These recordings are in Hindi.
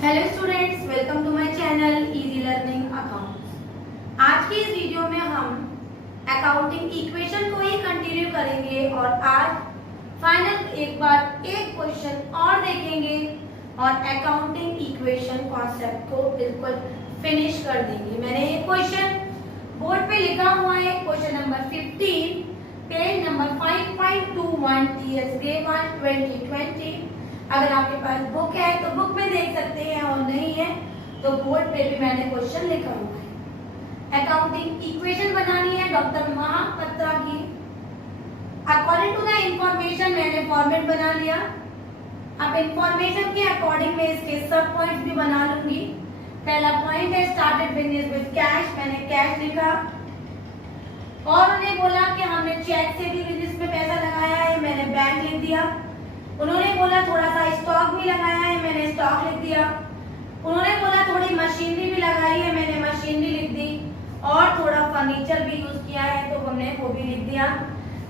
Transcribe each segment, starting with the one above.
Hello students, welcome to my channel easy learning accounts. आज की इस वीडियो में हम अकाउंटिंग इक्वेशन को ही कंटिन्यू करेंगे और आज फाइनल एक बार एक क्वेश्चन और देखेंगे और अकाउंटिंग इक्वेशन कॉन्सेप्ट को बिल्कुल फिनिश कर देंगे। मैंने ये क्वेश्चन बोर्ड पे लिखा हुआ है, question number 15, page number 5.21 TS Grade 1 2020। अगर आपके पास बुक है तो बुक में देख सकते हैं और नहीं है तो बोर्ड पे भी मैंने क्वेश्चन लिखा हुआ है। अकाउंटिंग इक्वेशन बनानी है डॉक्टर महापात्रा की। अकॉर्डिंग टू द इंफॉर्मेशन मैंने फॉर्मेट बना लिया। अब इंफॉर्मेशन के अकॉर्डिंग में इसके सब पॉइंट्स भी बना लूंगी। पहला पॉइंट है स्टार्टेड बिजनेस विद कैश, मैंने कैश लिखा और उन्हें बोला कि हमने चेक से भी बिजनेस में पैसा लगाया है, मैंने बैंक लिख दिया। उन्होंने बोला थोड़ा सा स्टॉक भी लगाया है, मैंने स्टॉक लिख दिया। उन्होंने बोला थोड़ी मशीनरी भी लगाई है, मैंने मशीनरी लिख दी और थोड़ा फर्नीचर भी यूज किया है तो हमने वो भी लिख दिया।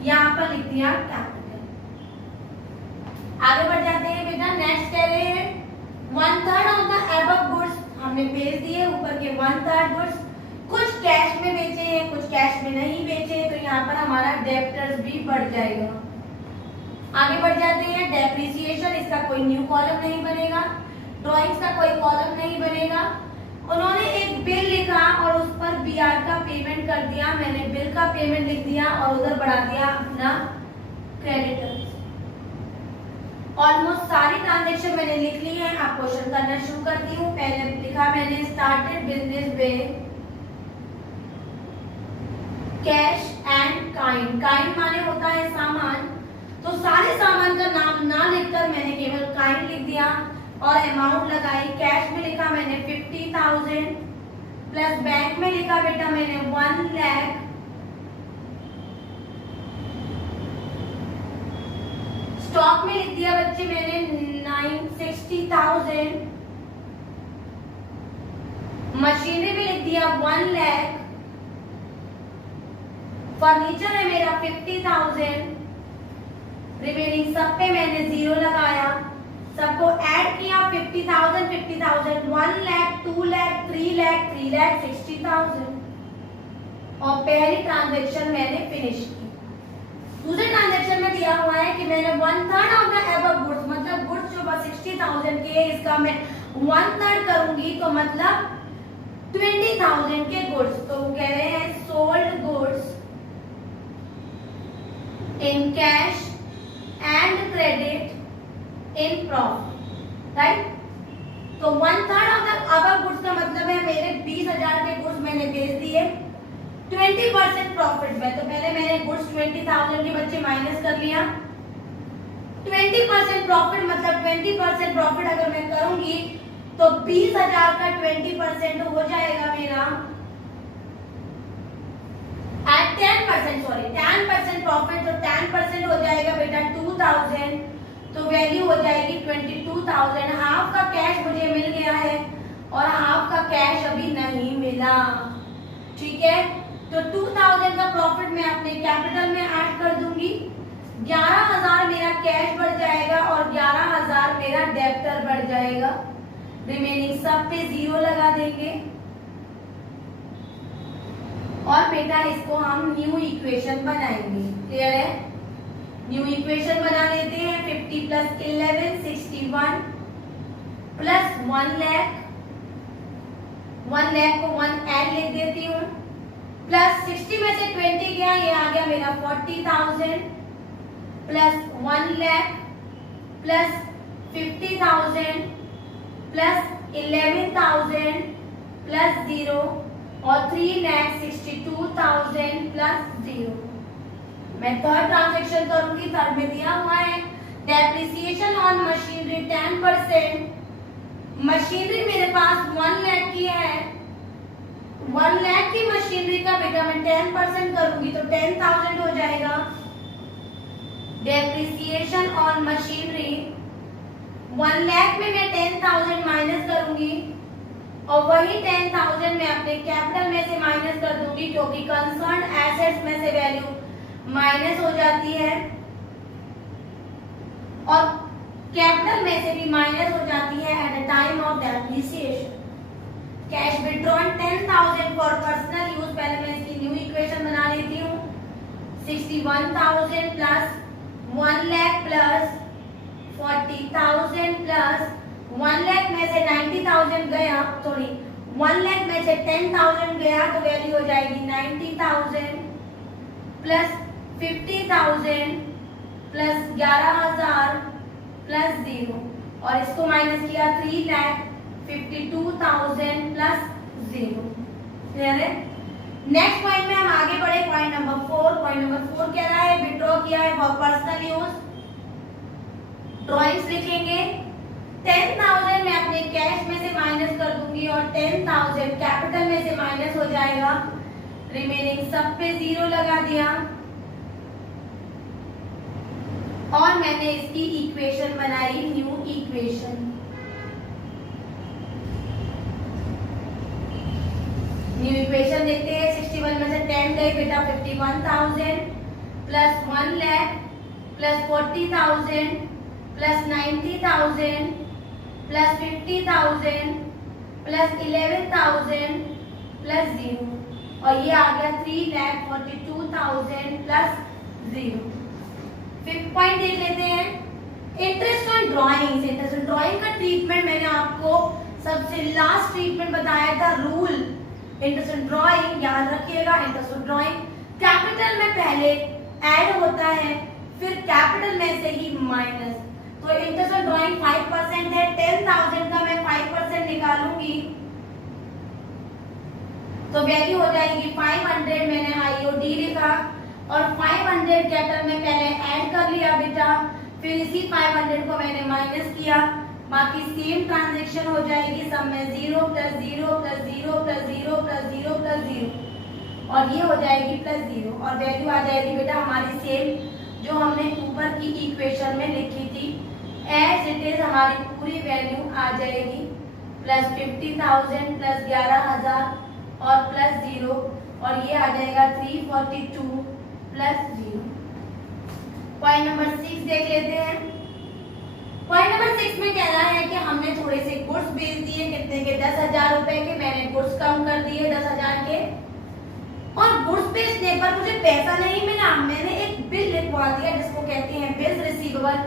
यहाँ पर लिख दिया कैपिटल। आगे बढ़ जाते हैं बेटा। नेक्स्ट कह रहे हैं 1/3 ऑफ द अबव गुड्स, हमने बेच दिए ऊपर के 1/3 गुड्स। कुछ कैश में बेचे हैं, कुछ कैश में नहीं बेचे, तो यहाँ पर हमारा डेब्टर्स भी बढ़ जाएगा। आगे बढ़ जाते हैं डेप्रिसिएशन, इसका कोई न्यू कॉलम नहीं बनेगा, ड्राइंग्स का कोई कॉलम नहीं बनेगा। उन्होंने एक बिल लिखा और उस पर बीआर का पेमेंट कर दिया, मैंने बिल का पेमेंट लिख दिया और उधर बढ़ा दिया अपना क्रेडिटर्स। ऑलमोस्ट सारी ट्रांजेक्शन मैंने लिख ली है। आप क्वेश्चन करना शुरू करती हूँ। पहले लिखा मैंने started business with cash and kind. Kind माने होता है सामान, तो सारे सामान का नाम ना लिखकर मैंने केवल काइंड लिख दिया और अमाउंट लगाई। कैश में लिखा मैंने 50,000 प्लस बैंक में लिखा बेटा मैंने 1 लाख। स्टॉक में लिख दिया बच्चे मैंने 960,000। मशीनरी में लिख दिया 1 लाख। फर्नीचर है मेरा 50,000। रिमेनिंग सब पे मैंने 0 लगाया, सबको ऐड किया। 50,000 50,000 1 लाख 2 लाख 3 लाख 3 लाख 60,000 और पहली ट्रांजैक्शन मैंने फिनिश की। दूसरे ट्रांजैक्शन में दिया हुआ है कि मैंने 1/3 ऑफ द अबव गुड्स, मतलब गुड्स जो 60,000 के इसका मैं 1/3 करूंगी तो मतलब 20,000 के गुड्स। तो वो कह रहे हैं sold goods in cash and credit in profit, right? तो 1/3 ऑफ द above गुड्स का मतलब है मेरे 20,000 के गुड्स मैंने बेच दिए 20% प्रॉफिट में। तो पहले मैंने गुड्स 20,000 के बच्चे माइनस कर लिया। 20% प्रॉफिट मतलब 20% प्रॉफिट अगर मैं करूंगी तो 20,000 का 20% हो जाएगा मेरा 10% प्रॉफिट, तो 10% हो जाएगा बेटा 2,000, तो वैल्यू हो जाएगी 22,000। हाफ का कैश मुझे मिल गया है और हाफ का कैश अभी नहीं मिला, ठीक है। तो 2,000 का प्रॉफिट मैं अपने कैपिटल में ऐड कर दूंगी। 11,000 मेरा कैश बढ़ जाएगा और 11,000 मेरा डेब्टर बढ़ जाएगा। रिमेनिंग सब पे 0 लगा देंगे और बेटा इसको हम न्यू इक्वेशन बनाएंगे। क्लियर है? न्यू इक्वेशन बना लेते हैं। 50 प्लस 11 61 प्लस 1 लाख, 1 लाख को 1 ऐड लिख देती हूँ, प्लस 60 में से 20 गया, ये आ गया मेरा 40,000 plus 1 lakh plus 50,000 plus 11,000 plus 0 और 3,62,000 प्लस 0। मैं थर्ड ट्रांजैक्शन करूंगी। थर्ड में दिया हुआ है डेप्रिसिएशन ऑन मशीनरी 10%। मशीनरी मेरे पास 1 लाख की है, 1 लाख की मशीनरी का बेटा मैं 10% करूंगी तो 10,000 हो जाएगा। डेप्रिसिएशन ऑन मशीनरी 1 लाख में मैं 10,000 माइनस करूंगी और वही 10,000 मैं अपने कैपिटल में से माइनस कर दूंगी क्योंकि कंसर्न एसेट्स में से वैल्यू माइनस हो जाती है और कैपिटल में से भी माइनस हो जाती है at the time of that 11,000 for personal use, पहले मैं इसकी न्यू इक्वेशन बना लेती हूँ। 61,000 plus 1 lakh plus 40,000 plus 1 lakh में से 90,000 गया, सॉरी 1 लाख में से 10,000 गया तो वैल्यू हो जाएगी 90,000 प्लस 50,000 प्लस 11,000 प्लस 0 और इसको माइनस किया 3,52,000 प्लस 0। क्लियर है? नेक्स्ट पॉइंट में हम आगे बढ़े, पॉइंट नंबर 4। पॉइंट नंबर 4 कह रहा है विड्रॉ किया है फॉर पर्सनल यूज। ड्रॉइंग्स लिखेंगे। 10,000 मैं अपने कैश में से माइनस कर दूंगी और 10,000 कैपिटल में से माइनस हो जाएगा। रिमेनिंग सब पे 0 लगा दिया और मैंने इसकी इक्वेशन बनाई, न्यू इक्वेशन। न्यू इक्वेशन देखते हैं। 61 में से 10 गए बेटा 51,000 plus 1 lakh plus 40,000 plus 90,000 plus 50,000 plus 11,000 plus 0 और ये आ गया 3,42,000 प्लस 0। फिफ्थ पॉइंट देख लेते हैं, interest on drawings. Interest on drawing का ट्रीटमेंट मैंने आपको सबसे लास्ट ट्रीटमेंट बताया था, रूल। इंटरेस्ट ऑन ड्राइंग याद रखिएगा। इंटरेस्ट ऑन ड्राइंग कैपिटल में पहले ऐड होता है, फिर कैपिटल में से ही माइनस। तो इंटरेस्ट ऑन ड्राइंग 5% है। 10,000 का मैं 5% निकालूंगी तो वैल्यू हो जाएगी 500। मैंने आईओडी लिखा और 500 के टर्म में पहले ऐड कर लिया बेटा, फिर इसी 500 को मैंने माइनस किया। बाकी सेम ट्रांजैक्शन हो जाएगी, सब में 0 plus 0 plus 0 plus 0 plus 0 plus 0 और ये हो जाएगी प्लस 0 और वैल्यू आ जाएगी बेटा हमारी सेम जो हमने ऊपर की इक्वेशन में लिखी थी। एज इट इज हमारी पूरी वैल्यू आ जाएगी प्लस 50,000 प्लस 11,000 और प्लस 0 और ये आ जाएगा 342 प्लस 0। पॉइंट नंबर 6 देख लेते हैं। पॉइंट नंबर 6 में कह रहा है कि हमने थोड़े से गुड्स बेच दिए, कितने के 10,000 रुपए के। मैंने गुड्स कम कर दिए 10,000 के और गुड्स बेचने पर मुझे पैसा नहीं मिला। मैंने एक बिल लिखवा दिया जिसको कहते हैं बिल्स रिसीवेबल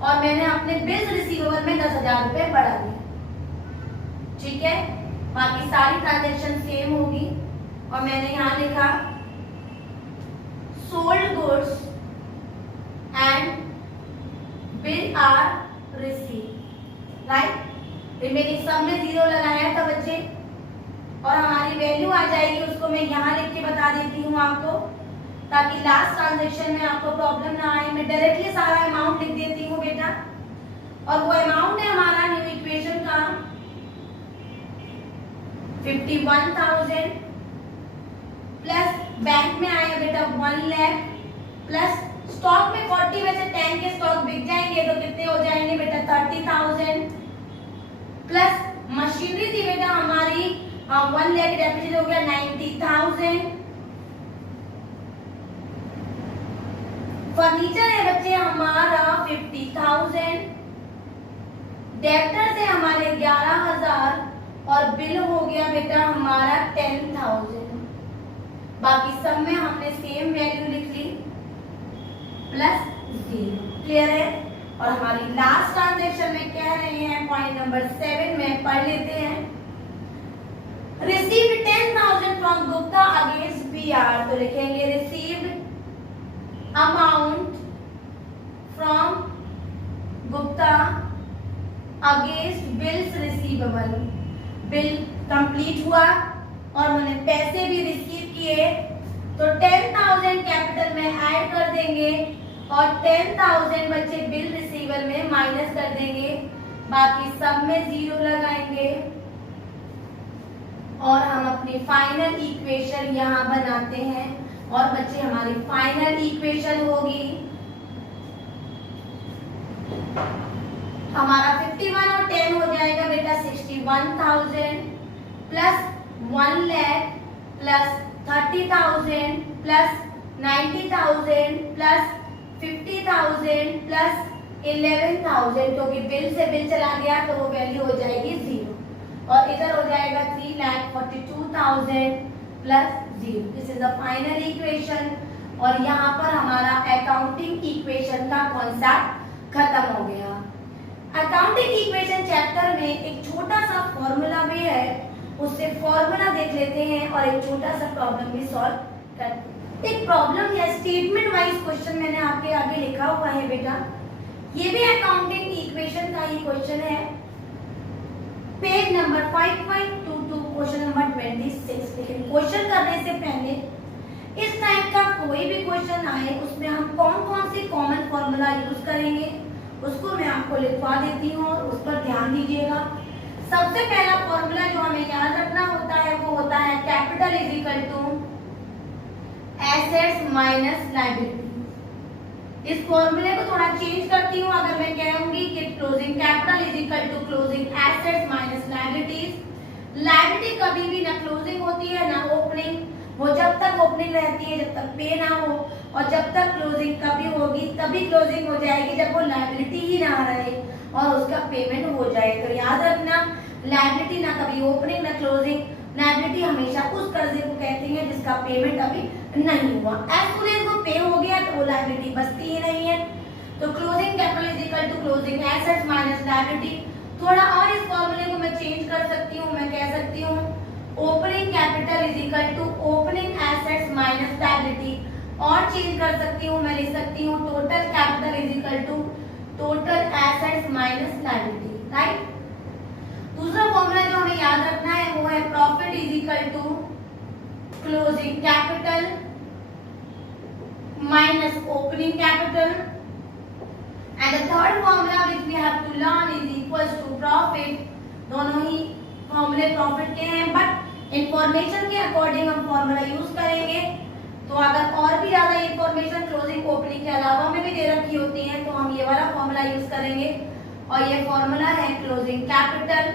और मैंने अपने बिल्स रिसीवेबल में 10,000 रुपए बढ़ा दिए। ठीक है, बाकी सारी ट्रांजैक्शन सेम होगी और मैंने यहाँ लिखा sold goods and bill are receive, right. Remaining सब में 0 लगाया था बच्चे और हमारी वैल्यू आ जाएगी, उसको मैं यहाँ लिख के बता देती हूँ आपको ताकि लास्ट ट्रांजैक्शन में आपको प्रॉब्लम ना आए। मैं डायरेक्टली सारा अमाउंट लिख देती हूँ बेटा और वो अमाउंट है हमारा न्यू इक्वेशन का 51,000 प्लस बैंक में आया बेटा 1 लाख प्लस स्टॉक में 40 में से 10 के स्टॉक बिक जाएंगे तो कितने हो जाएंगे बेटा 30,000 प्लस मशीनरी थी बेटा हमारी 1 लाख डेप्रिसिएट हो गया 90,000। फर्नीचर है बच्चे हमारा 50,000, डेप्टर से हमारे 11,000 और बिल हो गया बेटा हमारा 10,000। बाकी सब में हमने सेम वैल्यू लिख ली प्लस 0। क्लियर है? और हमारी लास्ट ट्रांजैक्शन में कह रहे हैं पॉइंट नंबर 7 में पढ़ लेते हैं। Received 10,000 from Gupta against BR, तो लिखेंगे received amount from Gupta against bills receivable. Bill complete हुआ और उन्होंने पैसे भी रिसीव किए तो 10,000 कैपिटल में ऐड कर देंगे और 10,000 बच्चे बिल रिसीवेबल में माइनस कर देंगे। बाकी सब में 0 लगाएंगे और हम अपनी फाइनल इक्वेशन यहाँ बनाते हैं और बच्चे हमारी फाइनल इक्वेशन होगी हमारा 51 और 10 हो जाएगा बेटा 61,000 plus 1 lakh plus 30,000 plus 90,000 plus 50,000 plus 11,000 क्योंकि बिल से बिल चला गया तो वो वैल्यू हो जाएगी 0 और इधर हो जाएगा 3,42,000 plus 0। This is the final equation. और यहाँ पर हमारा अकाउंटिंग इक्वेशन का कॉन्सेप्ट खत्म हो गया। अकाउंटिंग इक्वेशन चैप्टर में एक छोटा सा फॉर्मूला भी है, उससे फॉर्मूला देख लेते हैं और एक छोटा सा प्रॉब्लम भी सॉल्व करते हैं। एक प्रॉब्लम या स्टेटमेंट वाइज क्वेश्चन मैंने आपके आगे लिखा हुआ है बेटा, ये भी अकाउंटिंग इक्वेशन का ही क्वेश्चन है, पेज नंबर 5.22 क्वेश्चन नंबर 26। लेकिन क्वेश्चन करने से पहले इस टाइप का कोई भी क्वेश्चन आए उसमें हम कौन कौन से कॉमन फॉर्मूला यूज करेंगे उसको मैं आपको लिखवा देती हूँ और उस पर ध्यान दीजिएगा। सबसे पहला फॉर्मूला जो हमें याद रखना होता है वो होता है capital is equal to assets minus liability. इस फॉर्मूले को थोड़ा चेंज करती हूँ। अगर मैं कहूंगी कि closing capital is equal to closing assets minus liabilities, liability कभी भी ना क्लोजिंग होती है ना ओपनिंग, वो जब तक ओपनिंग रहती है जब तक पे ना हो, और जब तक क्लोजिंग कभी होगी तभी क्लोजिंग हो जाएगी जब वो लायबिलिटी ही ना रहे और उसका पेमेंट हो जाए। तो याद रखना, लायबिलिटी ना कभी ओपनिंग ना क्लोजिंग, लायबिलिटी हमेशा उस कर्जे को कहते हैं जिसका पेमेंट अभी नहीं हुआ। एज सून एज वो पे हो गया तो वो लायबिलिटी बचती ही नहीं है। तो closing capital is equal to closing assets minus liability. थोड़ा और इस फॉर्मूले को मैं चेंज कर सकती हूँ, मैं कह सकती हूँ opening capital is equal to opening assets minus liability. और चेंज कर सकती हूँ, मैं लिख सकती हूँ total capital is equal to total assets minus liability, right. दूसरा फॉर्मूला जो हमें याद रखना है वो है profit is equal to closing capital minus opening capital. And the third formula which we have to learn is equals to profit. दोनों ही फॉर्मूले प्रॉफिट के हैं, बट इंफॉर्मेशन के अकॉर्डिंग हम फॉर्मूला यूज करेंगे। तो अगर और भी ज्यादा इंफॉर्मेशन क्लोजिंग ओपनिंग के अलावा में भी दे रखी होती है तो हम ये वाला फॉर्मूला यूज करेंगे। और ये फॉर्मूला है closing capital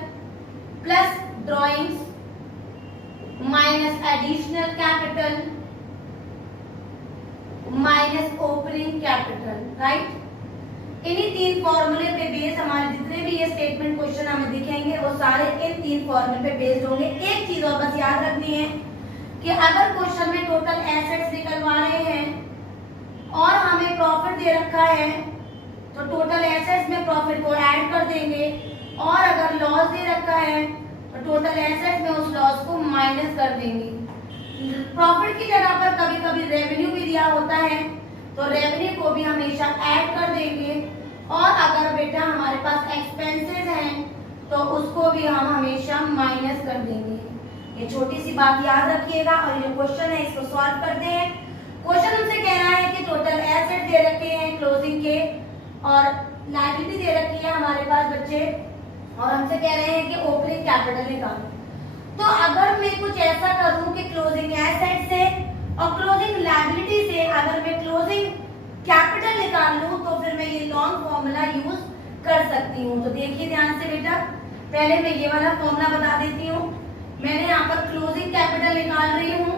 plus drawings minus additional capital minus opening capital, right. इन्हीं तीन फॉर्मूले पे बेस हमारे जितने भी ये स्टेटमेंट क्वेश्चन हमें दिखेंगे वो सारे इन तीन फॉर्मूले पे बेस्ड होंगे। एक चीज और बस याद रखनी है कि अगर क्वेश्चन में टोटल एसेट्स निकलवा रहे हैं और हमें प्रॉफिट दे रखा है तो टोटल एसेट्स में प्रॉफिट को ऐड कर देंगे, और अगर लॉस दे रखा है तो टोटल एसेट्स में उस लॉस को माइनस कर देंगे। प्रॉफिट की जगह पर कभी कभी रेवेन्यू भी दिया होता है तो रेवेन्यू को भी हमेशा ऐड कर देंगे, और अगर बेटा हमारे पास एक्सपेंसेस हैं तो उसको भी हम हमेशा माइनस कर देंगे। ये छोटी सी बात याद रखिएगा। और ये जो क्वेश्चन है इसको सॉल्व करते हैं। क्वेश्चन हमसे कह रहा है कि टोटल एसेट दे रखे हैं क्लोजिंग के और लायबिलिटी दे रखी है हमारे पास बच्चे, और हमसे कह रहे हैं कि ओपनिंग कैपिटल निकालो। तो अगर मैं कुछ ऐसा करूं कि क्लोजिंग एसेट से और क्लोजिंग लायबिलिटी से अगर मैं क्लोजिंग कैपिटल निकाल लूं तो फिर मैं ये लॉन्ग फॉर्मूला यूज कर सकती हूँ। तो देखिए ध्यान से बेटा, पहले मैं ये वाला फॉर्मूला बता देती हूँ। मैंने यहाँ पर क्लोजिंग कैपिटल निकाल रही हूँ।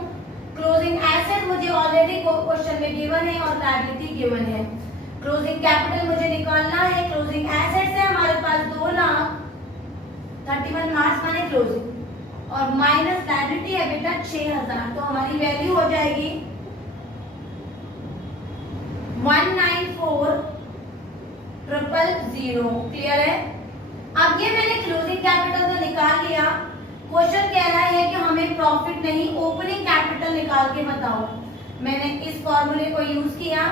क्लोजिंग एसेट मुझे ऑलरेडी क्वेश्चन में गिवन है और लायबिलिटी गिवन है। क्लोजिंग कैपिटल मुझे निकालना है। क्लोजिंग एसेट से हमारे पास 2,31 मार्च माने क्लोजिंग, और माइनस लायबिलिटी है बेटा 6,000, तो हमारी वैल्यू हो जाएगी 194,000। क्लियर है। अब ये मैंने क्लोजिंग कैपिटल तो निकाल लिया। क्वेश्चन कह रहा है कि हमें प्रॉफिट नहीं ओपनिंग कैपिटल निकाल के बताओ। मैंने इस फॉर्मूले को यूज किया।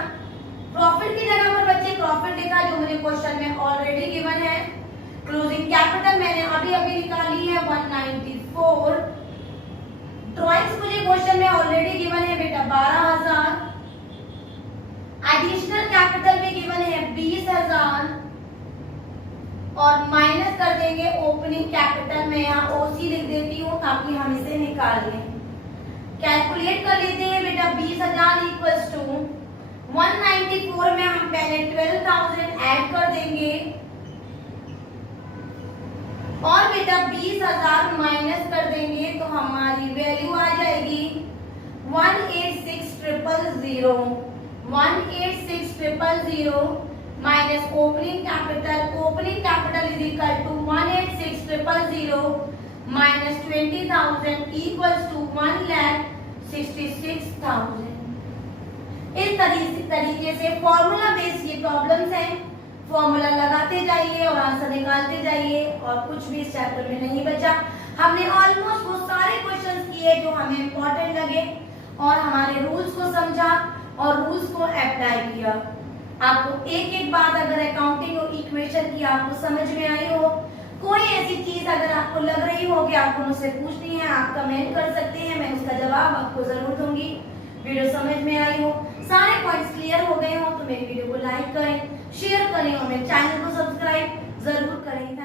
प्रॉफिट की जगह पर बच्चे प्रॉफिट लिखा जो मुझे क्वेश्चन में ऑलरेडी गिवन है। क्लोजिंग कैपिटल मैंने अभी अभी निकाली है 194। ड्रॉइंग्स मुझे क्वेश्चन में ऑलरेडी गिवन है बेटा 12,000। एडिशनल कैपिटल में गिवन है 20,000, और माइनस कर देंगे ओपनिंग कैपिटल में। यहाँ ओसी लिख देती हूँ ताकि हम इसे निकाल लें। कैलकुलेट कर लेते हैं बेटा। 20,000 इक्वल्स टू 194 में हम पहले 12,000 ऐड कर देंगे, और बेटा 20,000 माइनस कर देंगे तो हमारी वैल्यू आ जाएगी 186,000। 186,000 minus opening capital is equal to 186,000 minus 20,000 equals to 1,66,000। इस तरीके से फॉर्मूला बेस्ड ये प्रॉब्लम्स हैं। फॉर्मूला लगाते जाइए और आंसर निकालते जाइए और कुछ भी इस चैप्टर में नहीं बचा। हमने ऑलमोस्ट वो सारे क्वेश्चंस किए जो हमें इंपॉर्टेंट लगे और हमारे रूल्स को समझा और रूल्स को अप्लाई किया। आपको एक एक बात अगर अकाउंटिंग और इक्वेशन की आपको समझ में आई हो, कोई ऐसी चीज अगर आपको लग रही हो कि आपको मुझसे पूछनी है, आप कमेंट कर सकते हैं, मैं उसका जवाब आपको जरूर दूंगी। वीडियो समझ में आई हो, सारे पॉइंट्स क्लियर हो गए हो तो मेरी वीडियो को लाइक करें, शेयर करें और मेरे चैनल को सब्सक्राइब जरूर करें।